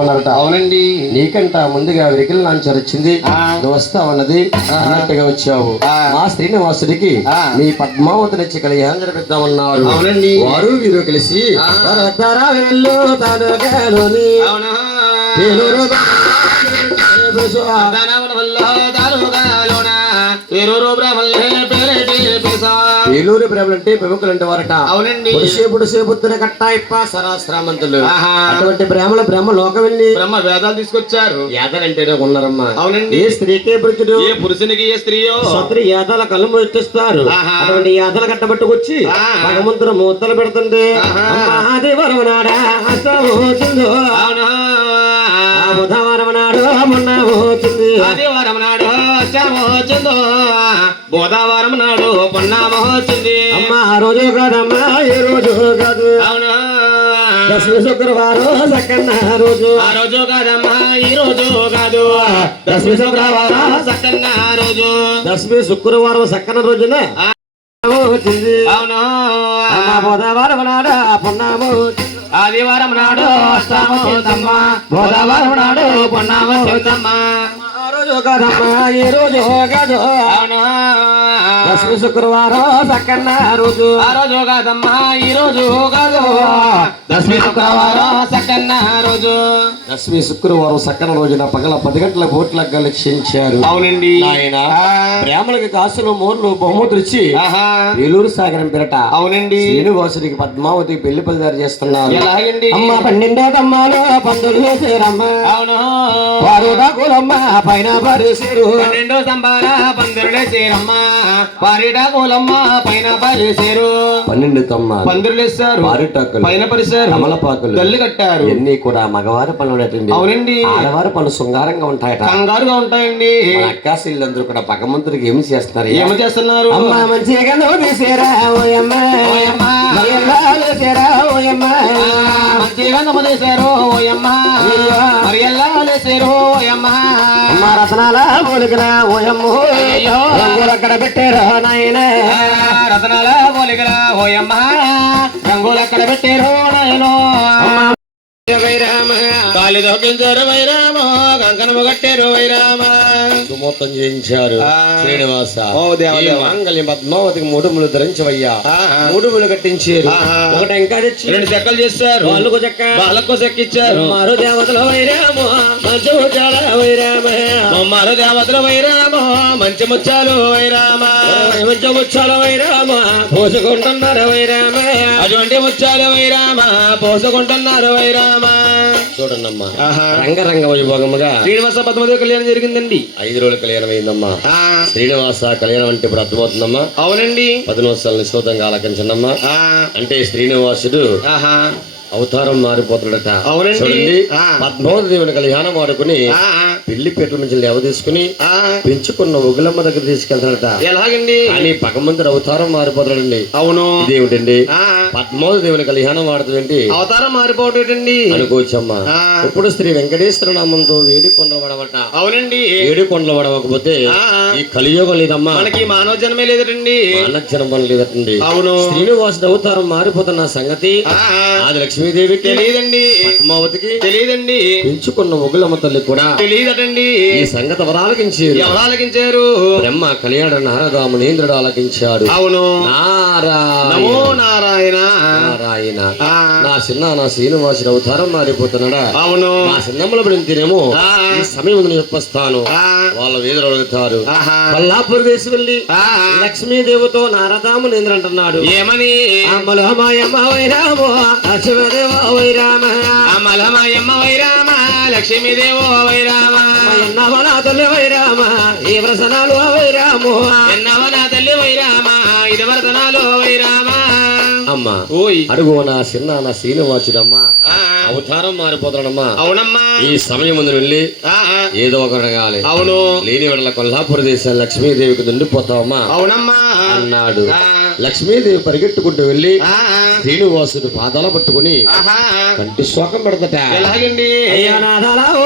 ఉన్నారట. అవునండి. నీకంట ముందుగా వెరికల్ లాంచర్ వచ్చింది. నువ్వు వస్తావన్నది అన్నట్టుగా వచ్చావు. ఆ. మా శ్రీనివాసుడికి. నీ పద్మావతి నచ్చి కళ్యాణం జరిపిద్దామన్నారు అవునండి. వారు వీరు కలిసి అవునా. వేలూరు బ్రహ్మలంటే ప్రముఖులంటే వారట. అవునండి. పురుషే బుద్ధుల కట్ట ఇప్ప సరాశ్రామంతులు. అటువంటి బ్రాహ్మణ బ్రహ్మ లోకం వెళ్ళి బ్రహ్మ వేదాలు తీసుకొచ్చారు. యాదలంటేనే ఉన్నారమ్మా. అవునండి. ఏ స్త్రీకే పురుషుడు? ఏ పురుషునికి ఏ స్త్రీయో? సత్రి యాదల కళ్ళు ముట్టిస్తారు. అటువంటి యాదల కట్టబట్టుకొచ్చి. భగవంతుడు మూతలు పెడుతుంటే ఆహా. మహాదేవరం నాడా బుధవారం నాడు మొన్న పోతుంది ఆదివారం నాడు బుధవారం నాడు పొన్నామోచింది అమ్మ ఆ రోజు కాదమ్మా ఈ రోజు కాదు. అవునా? దశమి శుక్రవారం సక్కన్న రోజు. ఆ రోజు కాదమ్మా ఈ రోజు కాదు. దశమి శుక్రవారం. సక్కన్న రోజు. దశమి శుక్రవారం సక్కన రోజున. వచ్చింది అవును? బుధవారం నాడు పొన్నాము ఆదివారం నాడు వస్తామోతమ్మ బుధవారం నాడు పొన్నామోతమ్మ ఆ రోజు కాదమ్మా ఈ రోజు కాదు. అవును? దశమి శుక్రవారం సక్కన్న రోజు ఆ రోజు కాదమ్మా ఈ రోజు కాదు. దశమి శుక్రవారం సక్కన్న రోజు దశమి శుక్రవారం సక్కన రోజున పగల పది గంటల కోట్లకు గలక్షించారు అవునండి. నాయన ఆ. బ్రాహ్మణులకి కాసులు మూర్లు బహుమతులు ఇచ్చి ఆహా. వేలూరు సాగరం పెరట అవునండి. శ్రీనివాసుడికి పద్మావతి పెళ్ళి పదారు చేస్తున్నారు. ఎలాగండి? అమ్మ పన్నెండో తమ్మాలో పందులు వేసేరమ్మ అవును. వారు పైన పరిసిరు పన్నెండో సంబాల పందిరులే చేరమ్మ పారిటా కూలమ్మ పైన పరిసేరు పన్నెండు తమ్మ పందిరులేస్తారు పారిటాకులు పైన పరిసారు కమలపాకులు గల్లు కట్టారు. ఇవన్నీ కూడా మగవారి పనులు ఉన్నటువంటి అవునండి. ఆడవారి పనులు శృంగారంగా ఉంటాయట. కంగారుగా ఉంటాయండి. అక్కాశీలందరూ కూడా భగవంతుడికి ఏమి చేస్తున్నారు? ఏమి చేస్తున్నారు? అమ్మ మంచిగా నువ్వు తీసేరా ఓయమ్మ. ఓయమ్మ. లేసేరా ఓయమ్మ. నమ్మదేశారు ఓయమ్మ. అమ్మ రత్నాల పోలికరా ఓయమ్మ. రంగులు అక్కడ పెట్టారా నాయన. రతనాల పోలికల ఓయమ్మ. రంగులు అక్కడ పెట్టారు నాయనో. వైరామ కాలి దొక్కించారు వైరామ కంకణము కట్టారు వైరామ. సుమూర్తం చేయించారు. శ్రీనివాస. మాంగళ్యం పద్మావతికి మూడుములు ధరించవయ్యా. మూడుములు కట్టించారు. ఒకటి ఇంకా తెచ్చి రెండు చెక్కలు చేస్తారు వాళ్ళకు చెక్క. వాళ్ళకు చెక్కిచ్చారు. మారు దేవతల వైరామ మంచము చాలా వైరామ. మమ్మారు దేవతల వైరామ మంచి ముచ్చాలు వైరామ. మంచము ముచ్చాల వైరామ. పోసుకుంటున్నారు వైరామ. అటువంటి ముచ్చాలు వైరామ పోసుకుంటున్నారు వైరామ. చూడండమ్మా. ఆహా. రంగరంగ వైభోగముగా శ్రీనివాస పద్మదేవ కళ్యాణం జరిగిందండి. ఐదు రోజుల కళ్యాణం అయిందమ్మా. శ్రీనివాస కళ్యాణం అంటే ఇప్పుడు అర్థమవుతుందమ్మా. అవునండి. పదినోత్సవాలు నిశ్చితంగా ఆలకించండమ్మా అంటే శ్రీనివాసుడు అవతారం మారిపోతాడట. అవునండి. చూడండి. పద్మావతి దేవుని కళ్యాణం ఆడుకుని పెళ్ళి పెట్టు నుంచి లేవ తీసుకుని పెంచుకున్న ఉగులమ్మ దగ్గర తీసుకెళ్తాడట. ఎలాగండి? కానీ భగవంతుడు అవతారం మారిపోతాడండి. అవును. ఆ, పద్మావతి దేవుని కళ్యాణం ఆడుతుందండి అవతారం మారిపోవటండి అనుకోవచ్చమ్మా. ఇప్పుడు శ్రీ వెంకటేశ్వర నామంతో వేడి కొండల పడవట. అవునండి. ఏడు కొండల పడవకపోతే ఈ కలియుగం లేదమ్మా. మనకి మానవ జన్మే లేదండి. మానజనం పని లేదండి. అవును. శ్రీనివాసుడు అవతారం మారిపోతున్న సంగతి ఆది లక్ష్మీదేవికి తెలియదండి. పద్మావతికి తెలియదండి. పెంచుకున్న ఉగులమ్మ తల్లి కూడా తెలియదటండి. ఈ సంగతి అవరాలకించారు ఎవరు ఆలకించారు? బ్రహ్మ కళ్యాణ నారద మునీంద్రుడు ఆలకించాడు. అవును. నారాయణ. నారాయణ. నారాయణ. నా చిన్న నా శ్రీనివాసుడు అవతారం మారిపోతున్నాడా? అవును. నా చిన్నమ్మల తినేమో ఆ, ఈ సమయం చెప్పొస్తాను. వాళ్ళ వేదలు అడుగుతారు. కొల్లాపూర్ దేశం వెళ్ళి లక్ష్మీదేవితో నారదాము నింద్ర అంటున్నాడు. ఏమని? అమ్మలో మాయమ్మ వైరామో అశ్వదేవ వైరామ. అమలమయమ్మ వైరామ లక్ష్మీదేవో వైరామ. ఎన్నవనా తల్లి వైరామ ఈ ప్రసనాలు వైరాము. ఎన్నవ నా తల్లి వైరామ ఇది వర్తనాలు వైరామ. అమ్మ ఓయ్. అడుగు నా చిన్న నా శ్రీనివాసుడమ్మ. అవతారం మారిపోతాడమ్మా అవునమ్మా. ఈ సమయం ముందు వెళ్ళి ఏదో ఒక అడగాలి అవును. లేని వాళ్ళ కొల్లాపూర్ దేశం లక్ష్మీదేవికి దుండిపోతావమ్మా. అవునమ్మా. అన్నాడు. లక్ష్మీదేవి పరిగెట్టుకుంటూ వెళ్ళి శ్రీనివాసుడు పాదాల పట్టుకుని కంటి శోకం పెడతట ఎలాగండి? అయ్యా నాథాలా ఓ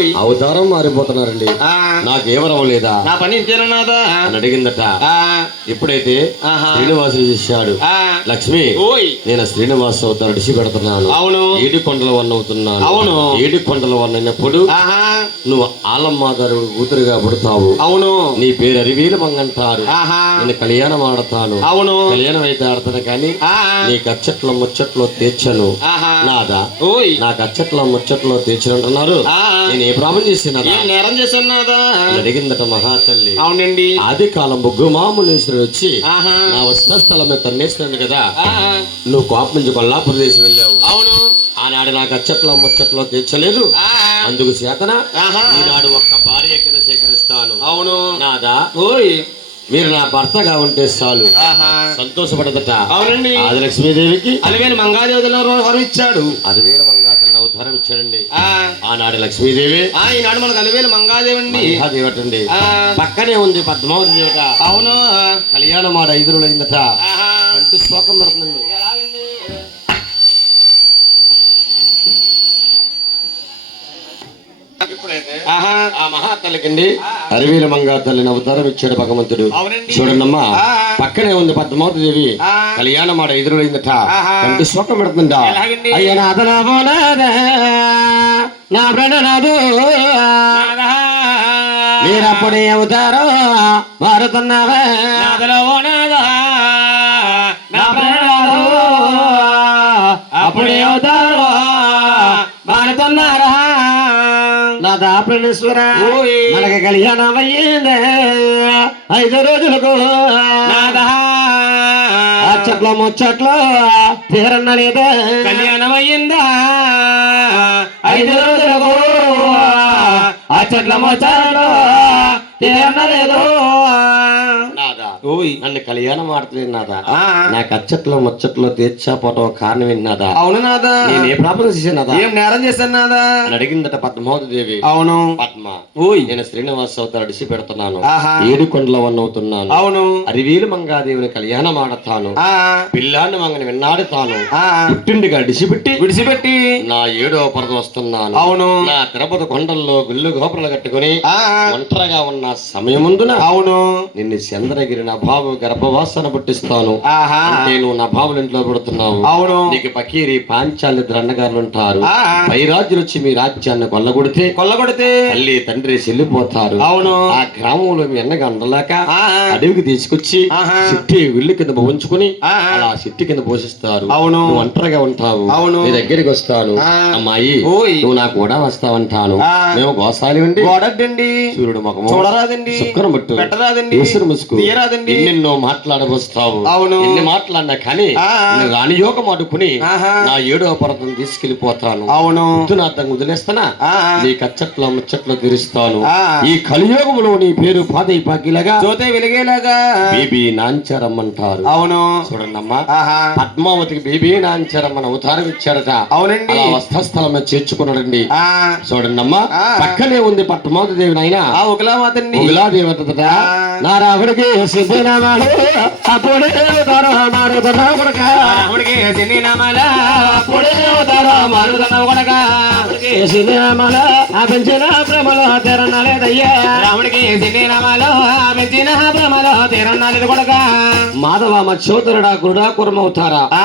ఓయ్ అవతారం మారిపోతున్నారండి. ఆ, నాకేమరం లేదా? నా పని ఇంతేనన్నాదా అని అడిగిందట. ఎప్పుడైతే ఆహా. శ్రీనివాసుడు చేశాడు లక్ష్మి నేను శ్రీనివాస అడిసి పెడుతున్నాను. అవును. ఏడు కొండల వన్న అవుతున్నాను. అవును. ఏడు కొండల వన్న అయినప్పుడు నువ్వు ఆలమ్మాదారుడు కూతురుగా పుడతావు. అవును. నీ పేరు అరివీలు మంగంటారు. నేను కళ్యాణం ఆడతాను. అవును. కళ్యాణం అయితే ఆడతాను కానీ నీ కచ్చట్లో ముచ్చట్లో తీర్చను. నాదా? నా కచ్చట్లో ముచ్చట్లో తీర్చనంటున్నారు ఆ, నేను ఏ ప్రాబ్లం చేసినదా ఏం నేరం చేస్తున్నాదా అని అడిగిందట మహాతల్లి. అవునండి. ఆది కాలం బొగ్గుమామునేశ్వరుడు వచ్చి నా వస్త్రస్థలం మీద తన్నేసినాను కదా. నువ్వు కోపం నుంచి కొల్లాపూర్ దేశం వెళ్ళావు. అవును. ఆనాడు నాకు అచ్చట్లో ముచ్చట్లో తీర్చలేదు. అందుకు చేతన ఈనాడు ఒక్క భార్య కింద సేకరిస్తాను. అవును. నాదా ఓయ్. మీరు నా భర్తగా ఉంటే చాలు. ఆహా. సంతోషపడదట. అవునండి. ఆదిలక్ష్మీదేవికి అలివేలు మంగాదేవతలో వరం ఇచ్చాడు. అది వేరు మంగాతన అవతారం ఇచ్చాడండి. ఆ, ఆనాడు లక్ష్మీదేవి. ఆ, ఈనాడు మనకు అలివేలు మంగాదేవండి. దేవటండి పక్కనే ఉంది పద్మావతి దేవట అవును. కళ్యాణం ఆడ ఐదు ఆహా. అంటూ శ్లోకం పడుతుందండి. ఆ మహాతల్లికండి. అరవీర మంగా తల్లిని అవతారం ఇచ్చాడు భగవంతుడు. చూడండమ్మా. పక్కనే ఉంది పద్మావతి దేవి ఆ. కళ్యాణం ఆడ ఐదు రోజులైందట ఆహా. కంటి శ్లోకం పెడుతుందా ఎలాగండి? అయ్య నాథనా బోనాదా, నా ప్రణనాదు నాదా. మీరప్పుడే అవుతారో మారుతున్నావా నాదలో ఓ నాదా. నా ప్రాణాలు అప్పుడే అవుతారో మారుతున్నారా ఓయ్. మనకి కళ్యాణం అయ్యిందే. ఐదు రోజులకు. అచ్చట్లో ముచ్చట్లో తీరన్న లేదా కళ్యాణం అయ్యిందా? ఐదు రోజులకు. ఆ చెట్ల మొచ్చాడు తీరనలేదు నాదా ఓయ్. నన్ను కళ్యాణం ఆడుతుంది నాదా. ఆ. నాకు అచ్చట్లో ముచ్చట్లో తీర్చాపోవటం కారణం ఏంటి నాదా? అవును నాదా. నేను ఏ ప్రాబ్లం చేశాను ఏం నేరం చేశాను నాదా? అడిగిందట పద్మావతి దేవి అవును. పద్మ ఓయ్. నేను శ్రీనివాస అవతారం అడిసి పెడుతున్నాను. ఆహా. ఏడు కొండల వన్న అవుతున్నాను. అవును. అరివీలు మంగాదేవిని కళ్యాణం ఆడతాను. ఆ. పిల్లాన్ని మంగని విన్నాడుతాను ఆ. పుట్టిండిగా అడిసిపెట్టి విడిచిపెట్టి. నా ఏడో పరద వస్తున్నాను. అవును. నా తిరుపతి కొండల్లో గుళ్ళు గోపురాలు కట్టుకుని ఒంటరిగా ఉన్న సమయముందున అవును. నిన్ను చంద్రగిరి నభావు గర్భవాసన పుట్టిస్తాను. అంటే నువ్వు నభావుల ఇంట్లో పుడుతున్నావు. అవును. నీకు పకీరి పాంచాలి ఇద్దరు అన్నగారులు ఉంటారు. ఆ పై రాజులు వచ్చి మీ రాజ్యాన్ని కొల్లగొడితే కొల్లగొడితే తల్లి తండ్రి చెల్లిపోతారు. అవును. ఆ గ్రామంలో మీ అన్నగా ఉండలేక అడవికి తీసుకొచ్చి. సిట్టి విల్లు కింద ఆ అలా సిట్టి కింద పోషిస్తారు. అవును. ఒంటరిగా ఉంటావు. అవును. నీ దగ్గరికి వస్తాను. అమ్మాయి. నువ్వు నాకు కూడా వస్తావంటాను. మేము గోసాలి ఉండి గోడడ్డండి సూర్యుడు ముఖము చూడరాదండి. శుక్రం బట్టు. పెట్టరాదండి. ఈశ్వరు ముసుగు. తీయరాదండి ఎన్నెన్నో మాట్లాడవస్తావు. అవును. ఎన్ని మాట్లాడినా కానీ రాని యోగం అడుపుని ఆహా. నా ఏడో పర్వతం తీసుకెళ్ళిపోతాను అవును. ముద్దునాథం వదిలేస్తానా? నీ కచ్చట్లో ముచ్చట్లో తీరుస్తాను. ఈ కలియోగములో నీ పేరు పాదై పాకిలగా జ్యోతే వెలిగేలాగా. బేబీ నాంచారమ్మంటారు. అవును. చూడండమ్మా. పద్మావతికి బేబీ నాంచారమ్మని అవతారం ఇచ్చారట. అవునండి. వస్త్రస్థలం చేర్చుకున్నాడండి. చూడండమ్మా. పక్కనే ఉంది పద్మావతి దేవి నాయన ఆ ఉకలామాతండి ఉగులాదేవతట ఆ. నా సిద్ధినామాలు అప్పుడే అవతారం మారుతున్నా కొడక రాముడికి సిన్ని నామాల అప్పుడే అవతారం మారుతున్నా కొడక. రాముడికి సిద్ధినామాల ఆ పెంచిన రాముడికి నామాలు పెంచిన భ్రమలో తీరన్నాలేదు కొడక. మాధవ మత్స్యోత్తరుడా గురుడా కురమవుతారా? ఆ.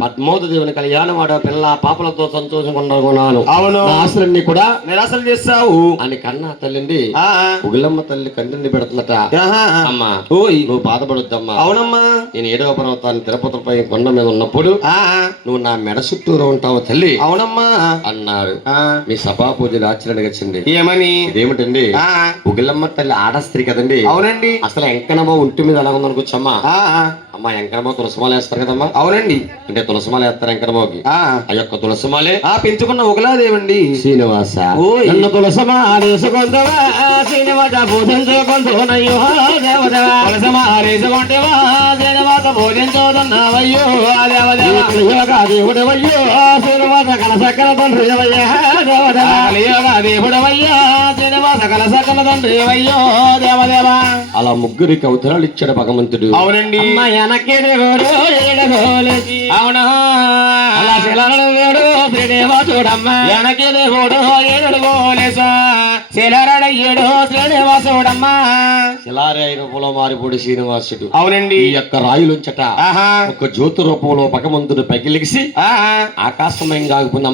పద్మోద దేవుని కళ్యాణం ఆడ పిల్ల పాపలతో సంతోషం కొన్నాను అవును. ఆశలన్నీ కూడా నిరాశలు చేస్తావు అని కన్నా తల్లిండి ఆ. ఉగిలమ్మ తల్లి కంటిని పెడుతుందట. ఆహా. అమ్మా నువ్వు బాధపడొద్దమ్మా. అవునమ్మా. నేను ఏడవ పర్వతాన్ని తిరుపతిపై కొండ మీద ఉన్నప్పుడు ఆ. నువ్వు నా మెడ చుట్టూరు ఉంటావు తల్లి అవునమ్మా. అన్నారు ఆ. మీ సభా పూజలు ఆచరణగా వచ్చింది. ఏమని? ఇదేమిటండి? ఆ. ఉగిలమ్మ తల్లి ఆడస్త్రీ కదండి. అవునండి. అసలు ఎంకనమ్మ ఒంటి మీద ఎలా ఉందనుకోవచ్చమ్మా. అమ్మా ఎంకనమ్మ తులసిమాల వేస్తారు కదమ్మా? అవునండి. అంటే తులసిమాల వేస్తారు ఎంకనమ్మకి ఆ. ఆ యొక్క తులసిమాలే ఆ పెంచుకున్న ఒకలాదేవండి శ్రీనివాస. ఓయ్. నన్ను తులసమాలేసుకుందవా శ్రీనివాస దేవదేవా. దేవుడవయ్యో కలియుగ దేవుడవయ్యో దేవదేవా. అలా ముగ్గురికి అవతరాలు ఇచ్చాడు భగవంతుడు. అవునండి. ఏడదోలేసి అవునా? అలా ఏడు పోలేసా శిలారే రూపంలో మారిపోడు శ్రీనివాసుడు అవునండి. ఈ యొక్క రాయులుంచట ఆహా. ఒక జ్యోతి రూపంలో భగవంతుడు పగిలిసి ఆహా. ఆకాశమయం కాకపోయిన